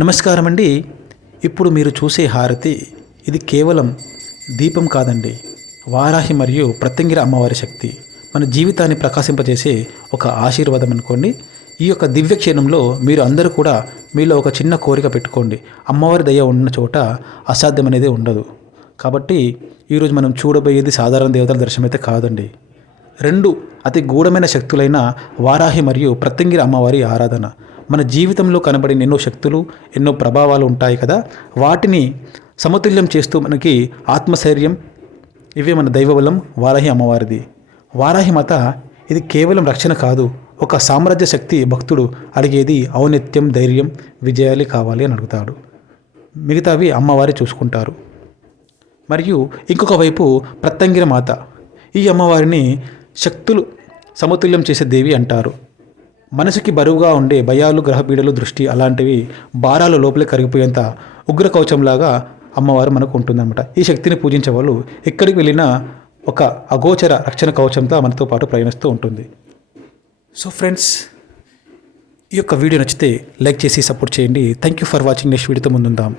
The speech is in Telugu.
నమస్కారం అండి. ఇప్పుడు మీరు చూసే హారతి ఇది కేవలం దీపం కాదండి. వారాహి మరియు ప్రత్యంగిర అమ్మవారి శక్తి మన జీవితాన్ని ప్రకాశింపజేసే ఒక ఆశీర్వాదం అనుకోండి. ఈ యొక్క దివ్య క్షణంలో మీరు అందరూ కూడా మీలో ఒక చిన్న కోరిక పెట్టుకోండి. అమ్మవారి దయ ఉన్న చోట అసాధ్యం అనేది ఉండదు. కాబట్టి ఈరోజు మనం చూడబోయేది సాధారణ దేవతల దర్శనం అయితే కాదండి. రెండు అతి గూఢమైన శక్తులైన వారాహి మరియు ప్రత్యంగిర అమ్మవారి ఆరాధన. మన జీవితంలో కనబడిన ఎన్నో శక్తులు, ఎన్నో ప్రభావాలు ఉంటాయి కదా, వాటిని సమతుల్యం చేస్తూ మనకి ఆత్మశైర్యం ఇవే మన దైవబలం వారాహి అమ్మవారిది. వారాహి మాత ఇది కేవలం రక్షణ కాదు, ఒక సామ్రాజ్య శక్తి. భక్తుడు అడిగేది ఔన్నత్యం, ధైర్యం, విజయాలు కావాలి అని అడుగుతాడు. మిగతావి అమ్మవారి చూసుకుంటారు. మరియు ఇంకొక వైపు ప్రత్యంగిర మాత. ఈ అమ్మవారిని శక్తులు సమతుల్యం చేసే దేవి అంటారు. మనసుకి బరువుగా ఉండే భయాలు, గ్రహపీడలు, దృష్టి అలాంటివి భారాలు లోపలే కరిగిపోయేంత ఉగ్ర కవచంలాగా అమ్మవారు మనకు ఉంటుందన్నమాట. ఈ శక్తిని పూజించే వాళ్ళు ఎక్కడికి వెళ్ళినా ఒక అగోచర రక్షణ కవచంతో మనతో పాటు ప్రయాణిస్తూ ఉంటుంది. సో ఫ్రెండ్స్, ఈ యొక్క వీడియో నచ్చితే లైక్ చేసి సపోర్ట్ చేయండి. Thank you for watching. Next వీడియోతో ముందుందాం.